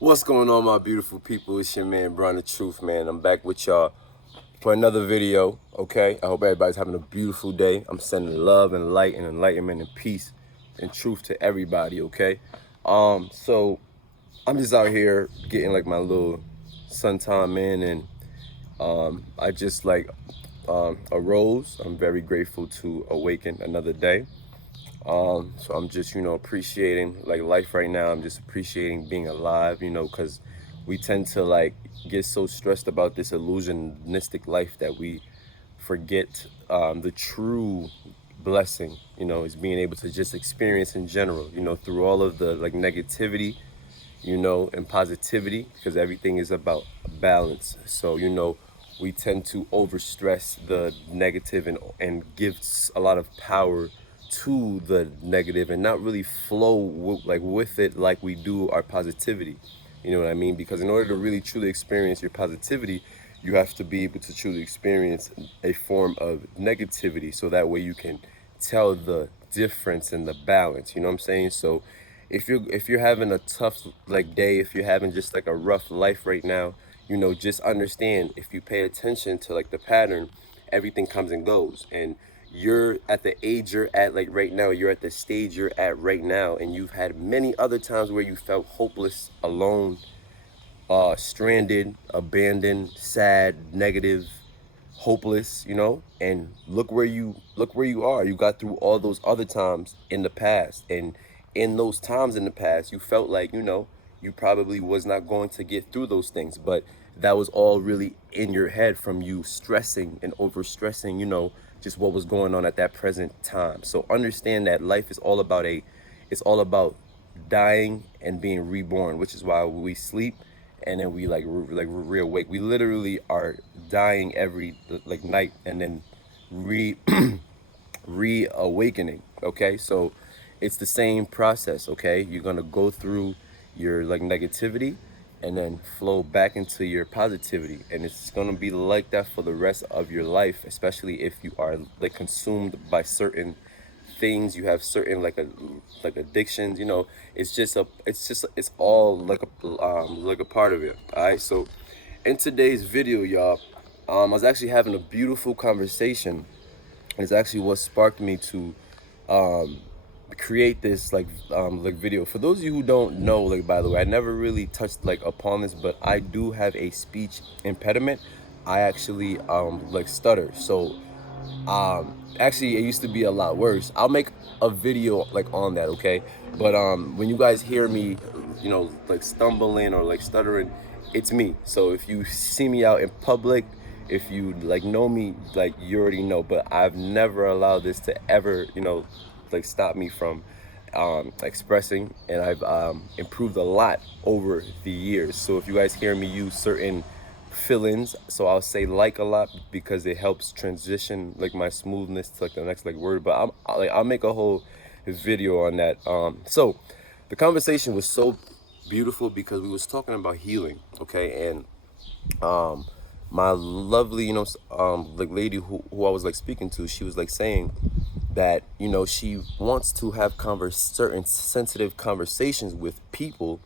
What's going on, my beautiful people? It's your man, Brian the Truth, man. I'm back with y'all for another video, okay? I hope everybody's having a beautiful day. I'm sending love and light and enlightenment and peace and truth to everybody, okay? So I'm just out here getting like my little sun time in, and I just arose. I'm very grateful to awaken another day. So I'm just, appreciating like life right now. I'm just appreciating being alive, because we tend to like get so stressed about this illusionistic life that we forget the true blessing, is being able to just experience in general, through all of the like negativity, and positivity, because everything is about balance. So, we tend to overstress the negative and give a lot of power to the negative and not really flow with it like we do our positivity. You know what I mean? Because in order to really truly experience your positivity, you have to be able to truly experience a form of negativity, so that way you can tell the difference and the balance. You know what I'm saying? So if you're having a tough like day, if you're having just like a rough life right now, just understand, if you pay attention to like the pattern, everything comes and goes. And you're at the age you're at like right now, you're at the stage you're at right now, and you've had many other times where you felt hopeless, alone, stranded, abandoned, sad, negative, hopeless, and look where you are. You got through all those other times in the past, and in those times in the past, you felt like, you probably was not going to get through those things, but that was all really in your head from you stressing and overstressing, just what was going on at that present time. So understand that life is all about it's all about dying and being reborn, which is why we sleep and then we reawake. We literally are dying every like night and then re reawakening. Okay, so it's the same process. Okay, you're gonna go through your like negativity and then flow back into your positivity, and it's gonna be like that for the rest of your life, especially if you are like consumed by certain things. You have certain like addictions. It's all like a part of it. All right, so in today's video, y'all, I was actually having a beautiful conversation. It's actually what sparked me to create this like video. For those of you who don't know, like, by the way, I never really touched like upon this, but I do have a speech impediment. I actually like stutter. So actually it used to be a lot worse. I'll make a video like on that, okay? But when you guys hear me, like stumbling or like stuttering, it's me. So if you see me out in public, if you like know me, like, you already know. But I've never allowed this to ever, like, stop me from expressing, and I've improved a lot over the years. So if you guys hear me use certain fill-ins, so I'll say like a lot because it helps transition like my smoothness to like the next like word. But I'll make a whole video on that. So the conversation was so beautiful because we was talking about healing, okay? And my lovely, like lady who I was like speaking to, she was like saying that, she wants to have certain sensitive conversations with people,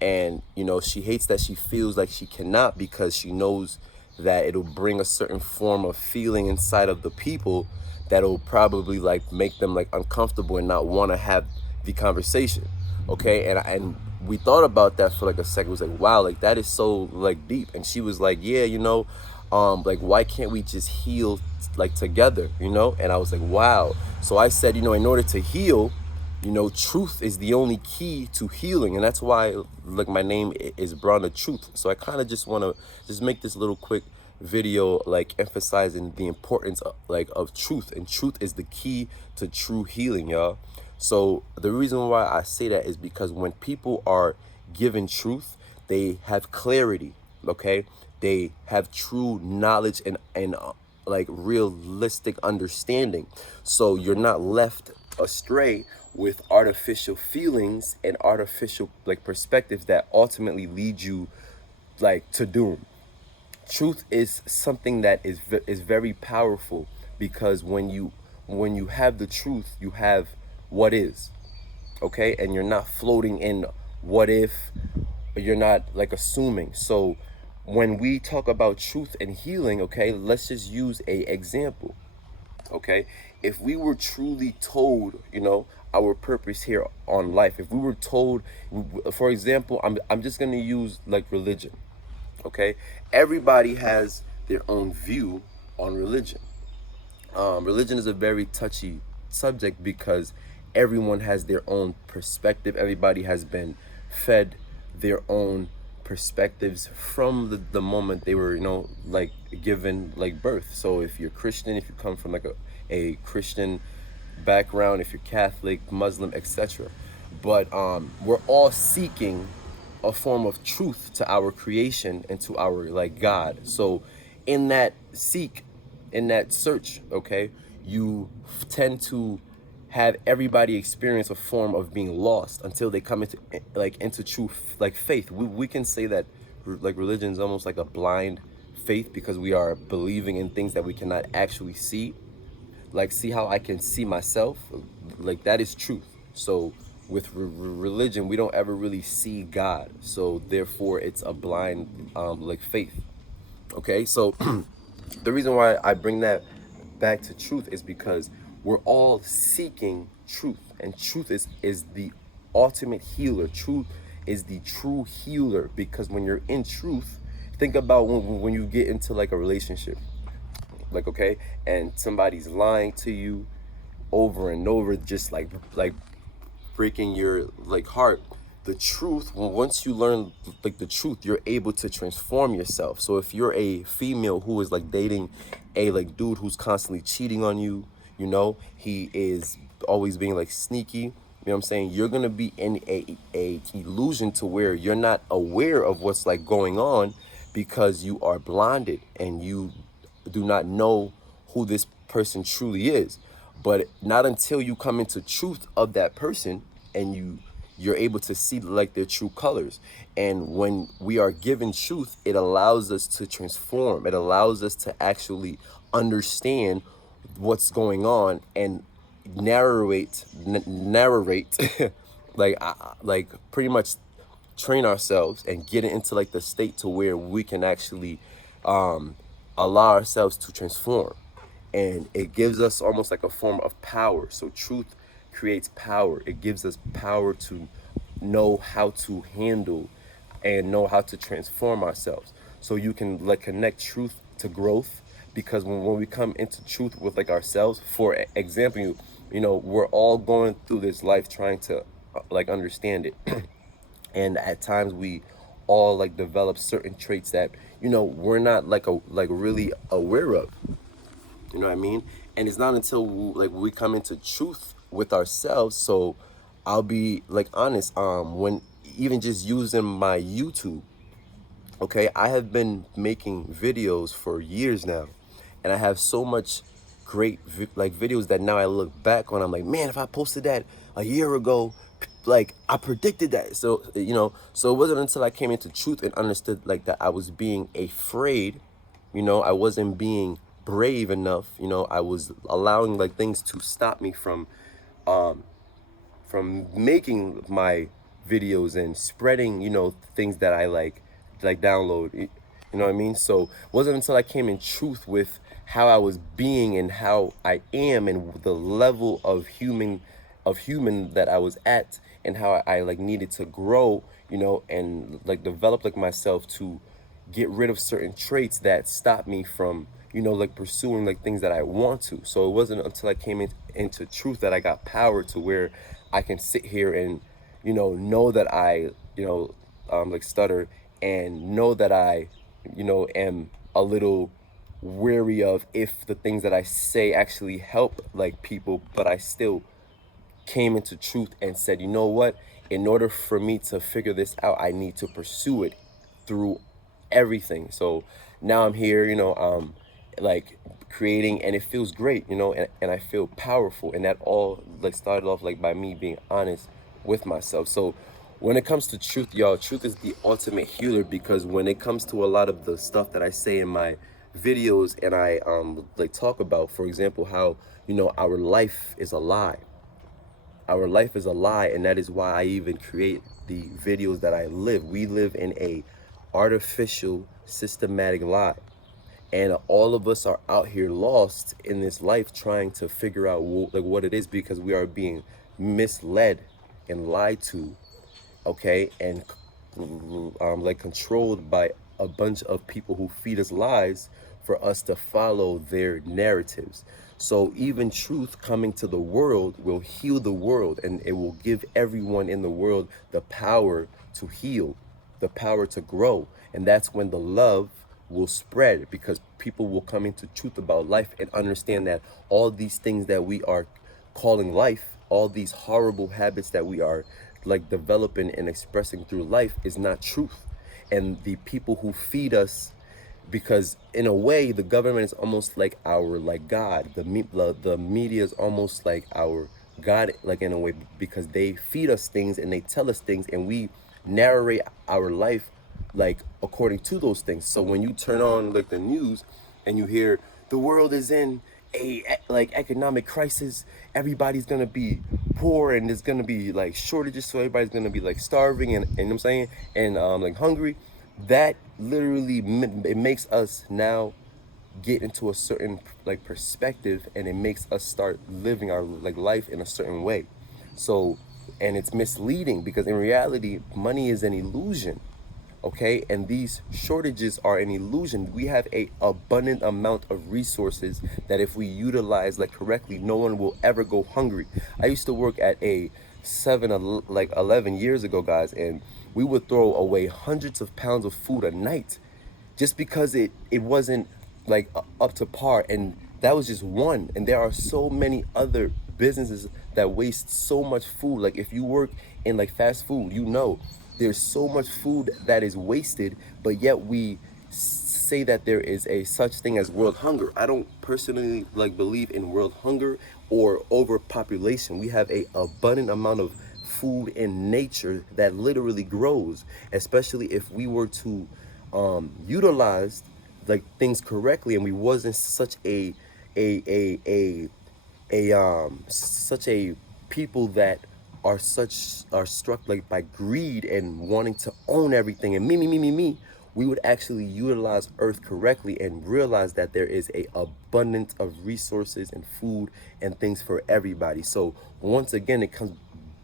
and she hates that she feels like she cannot, because she knows that it'll bring a certain form of feeling inside of the people that'll probably like make them like uncomfortable and not want to have the conversation. Okay, and we thought about that for like a second. It was like, wow, like that is so like deep. And she was like, yeah, like, why can't we just heal like together, and I was like, wow. So I said, in order to heal, truth is the only key to healing. And that's why like my name is Braun the Truth. So I kind of just want to just make this little quick video like emphasizing the importance of truth. And truth is the key to true healing, y'all. So the reason why I say that is because when people are given truth, they have clarity, okay? They have true knowledge and like realistic understanding. So you're not left astray with artificial feelings and artificial like perspectives that ultimately lead you like to doom. Truth is something that is very powerful, because when you have the truth, you have what is, okay? And you're not floating in what if, you're not like assuming. So when we talk about truth and healing, okay, let's just use a example. Okay, if we were truly told, our purpose here on life, if we were told, for example, I'm just going to use like religion. Okay, everybody has their own view on religion. Religion is a very touchy subject because everyone has their own perspective. Everybody has been fed their own perspectives from the moment they were, like given like birth. So if you're Christian, if you come from like a Christian background, if you're Catholic, Muslim, etc. But we're all seeking a form of truth to our creation and to our like God. So in that seek, in that search, okay, you tend to have everybody experience a form of being lost until they come into true like faith. We can say that like religion is almost like a blind faith because we are believing in things that we cannot actually see. Like, see how I can see myself? Like, that is truth. So with religion, we don't ever really see God. So therefore, it's a blind like faith. Okay, so the reason why I bring that back to truth is because we're all seeking truth, and truth is the ultimate healer. Truth is the true healer, because when you're in truth, think about when you get into like a relationship, like, okay, and somebody's lying to you over and over, just like breaking your like heart. The truth, once you learn like the truth, you're able to transform yourself. So if you're a female who is like dating a like dude who's constantly cheating on you, he is always being like sneaky, what I'm saying, you're gonna be in a illusion to where you're not aware of what's like going on, because you are blinded and you do not know who this person truly is. But not until you come into truth of that person and you're able to see like their true colors. And when we are given truth, it allows us to transform. It allows us to actually understand what's going on and narrate like pretty much train ourselves and get into like the state to where we can actually allow ourselves to transform. And it gives us almost like a form of power. So truth creates power. It gives us power to know how to handle and know how to transform ourselves. So you can like connect truth to growth, because when we come into truth with like ourselves, for example, we're all going through this life trying to like understand it. And at times we all like develop certain traits that we're not like really aware of. You know what I mean? And it's not until we come into truth with ourselves. So I'll be like honest, when even just using my YouTube, okay, I have been making videos for years now, and I have so much great like videos that now I look back on, I'm like, man, if I posted that a year ago, like I predicted that. So so it wasn't until I came into truth and understood like that I was being afraid. I wasn't being brave enough. I was allowing like things to stop me from making my videos and spreading, things that I like download. You know what I mean? So it wasn't until I came in truth with how I was being and how I am and the level of human that I was at, and how I like needed to grow, and like develop like myself to get rid of certain traits that stop me from, like pursuing like things that I want to. So it wasn't until I came into truth that I got power to where I can sit here and, know that I, like stutter, and know that I, am a little wary of if the things that I say actually help like people. But I still came into truth and said, you know what? In order for me to figure this out, I need to pursue it through everything. So now I'm here, like creating, and it feels great, and I feel powerful. And that all like started off like by me being honest with myself. So when it comes to truth, y'all, truth is the ultimate healer, because when it comes to a lot of the stuff that I say in my videos and I like talk about, for example, how, our life is a lie. Our life is a lie, and that is why I even create the videos that I live. We live in a artificial systematic lie, and all of us are out here lost in this life trying to figure out like what it is, because we are being misled and lied to, okay, and like controlled by a bunch of people who feed us lies for us to follow their narratives. So even truth coming to the world will heal the world, and it will give everyone in the world the power to heal, the power to grow. And that's when the love will spread, because people will come into truth about life and understand that all these things that we are calling life, all these horrible habits that we are like developing and expressing through life, is not truth. And the people who feed us, because in a way the government is almost like our like God, the media is almost like our God, like in a way, because they feed us things and they tell us things, and we narrate our life like according to those things. So when you turn on like the news and you hear the world is in a like economic crisis, everybody's gonna be poor and there's gonna be like shortages, so everybody's gonna be like starving and you know what I'm saying, and like hungry, that literally it makes us now get into a certain like perspective, and it makes us start living our like life in a certain way. So, and it's misleading, because in reality money is an illusion, okay, and these shortages are an illusion. We have a abundant amount of resources that if we utilize like correctly, no one will ever go hungry. I used to work at a 7-Eleven years ago, guys, and we would throw away hundreds of pounds of food a night just because it wasn't like up to par. And that was just one, and there are so many other businesses that waste so much food. Like if you work in like fast food, you know there's so much food that is wasted, but yet we say that there is a such thing as world hunger. I don't personally like believe in world hunger or overpopulation. We have a abundant amount of food in nature that literally grows, especially if we were to utilize like things correctly, and we wasn't such such a people that are struck like by greed and wanting to own everything and me, we would actually utilize earth correctly and realize that there is a abundance of resources and food and things for everybody. So once again, it comes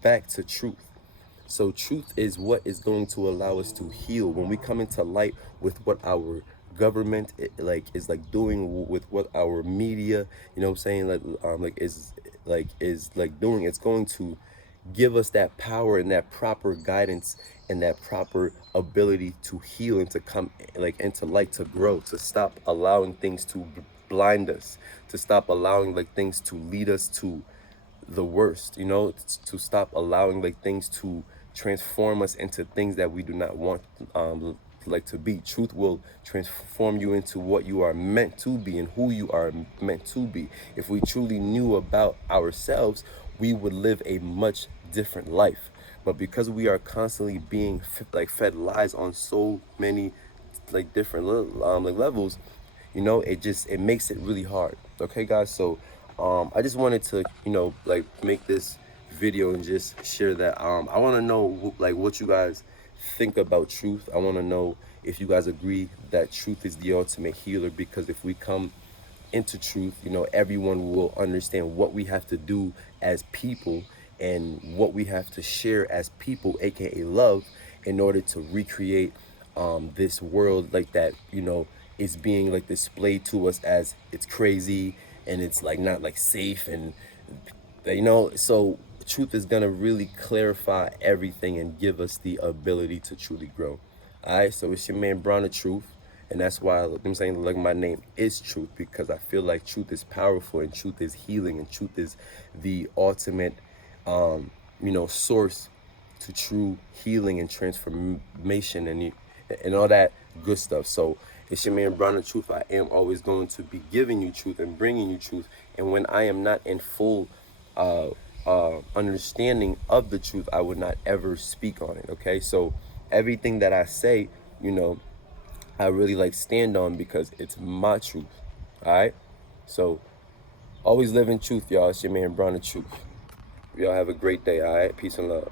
back to truth. So truth is what is going to allow us to heal. When we come into light with what our government is like doing, with what our media, you know what I'm saying, is like doing, it's going to give us that power and that proper guidance and that proper ability to heal and to come like into light, to grow, to stop allowing things to blind us, to stop allowing like things to lead us to the worst, you know, to stop allowing like things to transform us into things that we do not want like to be. Truth will transform you into what you are meant to be and who you are meant to be. If we truly knew about ourselves, we would live a much different life. But because we are constantly being fed lies on so many like different like levels, you know, it makes it really hard. Okay, guys, so I just wanted to, you know, like make this video and just share that. I want to know like what you guys think about truth. I want to know if you guys agree that truth is the ultimate healer, because if we come into truth, you know, everyone will understand what we have to do as people and what we have to share as people, aka love, in order to recreate this world like that, you know, is being like displayed to us as it's crazy and it's like not like safe, and you know, so truth is gonna really clarify everything and give us the ability to truly grow. All right, so it's your man Brown the Truth, and that's why I'm saying like my name is Truth, because I feel like truth is powerful and truth is healing and truth is the ultimate you know, source to true healing and transformation and all that good stuff. So it's your man Brown the Truth. I am always going to be giving you truth and bringing you truth, and when I am not in full understanding of the truth, I would not ever speak on it. Okay, so everything that I say, you know, I really like stand on, because it's my truth. All right, so always live in truth, y'all. It's your man Brown the Truth. Y'all have a great day. All right, peace and love.